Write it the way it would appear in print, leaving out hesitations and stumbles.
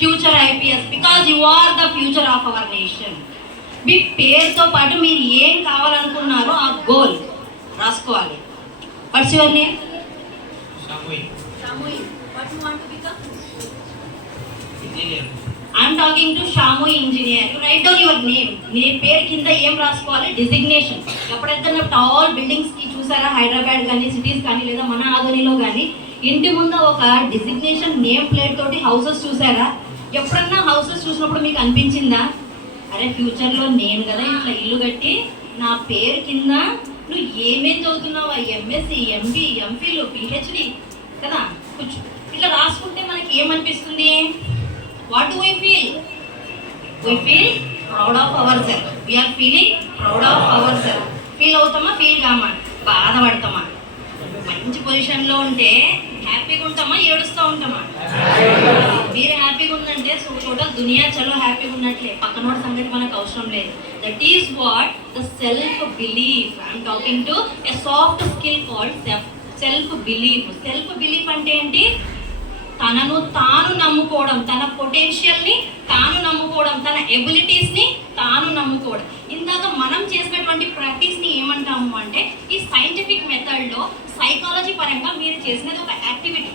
Future IPS, because you are the future of our nation. మీ పేరుతో పాటు మీరు ఏం కావాలనుకున్నారో ఆ గోల్ రాసుకోవాలి. What's your name? Shamui. What you want to become? Engineer. I am talking to Shamui engineer. You write down your name. మీ పేరు కింద ఏం రాసుకోవాలి? డిజిగ్నేషన్. ఎప్పుడైతే టాల్ బిల్డింగ్స్ కి చూసారా, హైదరాబాద్ కానీ సిటీస్ కానీ లేదా మన ఆధునిలో కానీ ఇంటి ముందు ఒక డిజిగ్నేషన్ నేమ్ ప్లేట్ తోటి హౌసెస్ చూసారా? ఎప్పుడన్నా హౌసెస్ చూసినప్పుడు మీకు అనిపించిందా, అరే ఫ్యూచర్లో నేను కదా ఇట్లా ఇల్లు కట్టి నా పేరు కింద నువ్వు ఏమేం చదువుతున్నావా, ఎంఎస్సి, ఎంబీ, ఎంఫిల్, పిహెచ్డి కదా, కొంచెం ఇట్లా రాసుకుంటే మనకి ఏమనిపిస్తుంది? What do we feel? We feel proud of our self. We are feeling proud of our self. Feel అవుతామా, ఫీల్ కామా, బాధపడతామా? మంచి పొజిషన్లో ఉంటే హ్యాపీగా ఉంటామా, ఏడుస్తూ ఉంటామా? మీరు హ్యాపీగా ఉందంటే టోటల్ దునియా చలో హ్యాపీగా ఉన్నట్లే, పక్కనోడి సంగతి మనకు అవసరం లేదు. That is what the self belief. I'm talking to a soft skill called self belief. Self belief అంటే ఏంటి? తనను తాను నమ్ముకోవడం, తన పొటెన్షియల్ని తాను నమ్ముకోవడం, తన ఎబిలిటీస్ని తాను నమ్ముకోవడం. ఇందాక మనం చేసినటువంటి ప్రాక్టీస్ని ఏమంటాము అంటే, ఈ సైంటిఫిక్ మెథడ్లో సైకాలజీ పరంగా మీరు చేసినది ఒక యాక్టివిటీ.